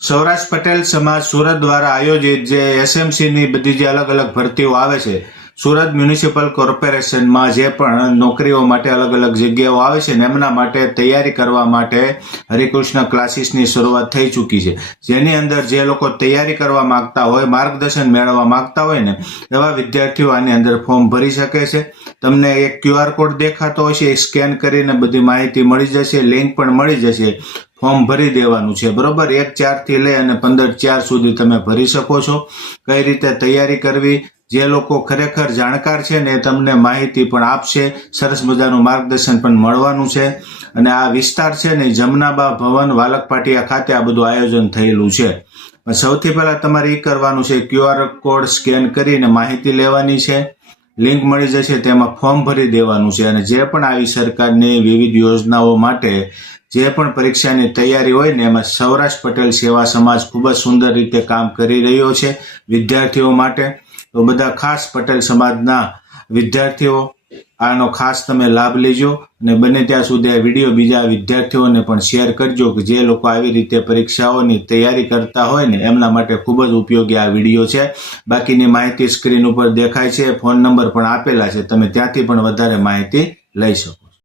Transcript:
સૌરાષ્ટ્ર પટેલ સમાજ સુરત દ્વારા આયોજિત જે એસએમસીની બધી જે અલગ અલગ ભરતીઓ આવે છે, સુરત મ્યુનિસિપલ કોર્પોરેશનમાં જે પણ નોકરીઓ માટે અલગ અલગ જગ્યાઓ આવે છે ને એમના માટે તૈયારી કરવા માટે હરિકૃષ્ણ ક્લાસીસની શરૂઆત થઈ ચૂકી છે, જેની અંદર જે લોકો તૈયારી કરવા માંગતા હોય, માર્ગદર્શન મેળવવા માંગતા હોય ને એવા વિદ્યાર્થીઓ આની અંદર ફોર્મ ભરી શકે છે. તમને એક QR કોડ દેખાતો હોય છે, એ સ્કેન કરીને બધી માહિતી મળી જશે, લિંક પણ મળી જશે. ફોર્મ ભરી દેવાનું છે, બરોબર. 1/4 થી લઈ અને 15/4 સુધી તમે ભરી શકો છો. કઈ રીતે તૈયારી કરવી, જે લોકો ખરેખર જાણકાર છે ને એ તમને માહિતી પણ આપશે, સરસ મજાનું માર્ગદર્શન પણ મળવાનું છે. અને આ વિસ્તાર છે ને જમનાબા ભવન વાલકપાટિયા ખાતે આ બધું આયોજન થયેલું છે. સૌથી પહેલા તમારે એ કરવાનું છે, QR કોડ સ્કેન કરીને માહિતી લેવાની છે, લિંક મળી જશે, તેમાં ફોર્મ ભરી દેવાનું છે. અને જે પણ આવી સરકારની વિવિધ યોજનાઓ માટે જે પણ પરીક્ષાની તૈયારી હોય ને એમાં સૌરાષ્ટ્ર પટેલ સેવા સમાજ ખૂબ જ સુંદર રીતે કામ કરી રહ્યો છે વિદ્યાર્થીઓ માટે. તો બધા ખાસ પટેલ સમાજના વિદ્યાર્થીઓ આનો ખાસ તમે લાભ લેજો અને બને ત્યાં સુધી આ વિડીયો બીજા વિદ્યાર્થીઓને પણ શેર કરજો કે જે લોકો આવી રીતે પરીક્ષાઓની તૈયારી કરતા હોય ને એમના માટે ખૂબ જ ઉપયોગી આ વિડીયો છે. બાકીની માહિતી સ્ક્રીન ઉપર દેખાય છે, ફોન નંબર પણ આપેલા છે, તમે ત્યાંથી પણ વધારે માહિતી લઈ શકો.